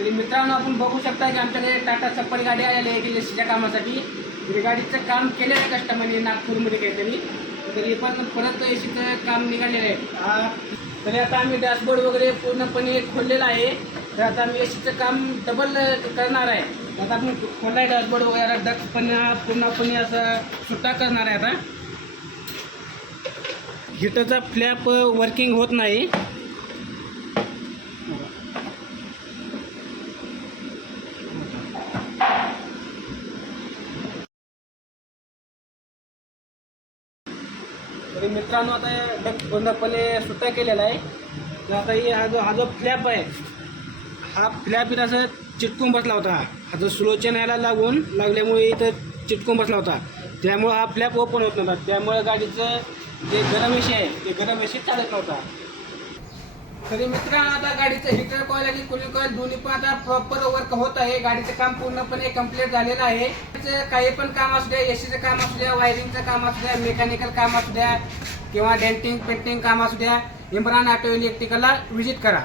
तरी मित्रांनो आपण बघू शकता की आमच्याकडे टाटा चप्पल गाडी आलेली आहे एसीच्या कामासाठी. तरी गाडीचं काम केलेलं आहे कस्टमरने नागपूरमध्ये काहीतरी. तरी पण परत एसीचं काम निघालेलं आहे. तरी आता आम्ही डॅशबोर्ड वगैरे पूर्णपणे खोललेला आहे. तर आता आम्ही एसीचं काम डबल करणार आहे. आता आपण खोलला आहे डॅशबोर्ड वगैरे डक्सपणा पूर्णपणे असं सुट्टा करणार आहे. आता हिटरचा फ्लॅप वर्किंग होत नाही. तरी मित्रांनो आता डक पूर्णपणे सुट्टा केलेला आहे. तर आता हा जो फ्लॅप आहे हा फ्लॅप इथं असं चिटकून बसला होता. हा जो स्लोचन यायला लागल्यामुळे इथं चिटकून बसला होता. त्यामुळं हा फ्लॅप ओपन होत नव्हता. त्यामुळे गाडीचं जे गरम एसी आहे ते गरम एसी चालत नव्हता. तरी मित्रांनो आता गाडीचं हिटर कॉईल आणि कूलिंग कॉईल दोन्ही पण आता प्रॉपर वर्क होत आहे. गाडीचं काम पूर्णपणे कंप्लीट झालेलं आहे. काही पण काम असू द्या, एसीचं काम असू द्या, वायरिंगचं काम असू द्या, मेकॅनिकल काम असू द्या किंवा डेंटिंग पेंटिंग काम असू द्या, इम्रान ऑटो इलेक्ट्रिकलला व्हिजिट करा.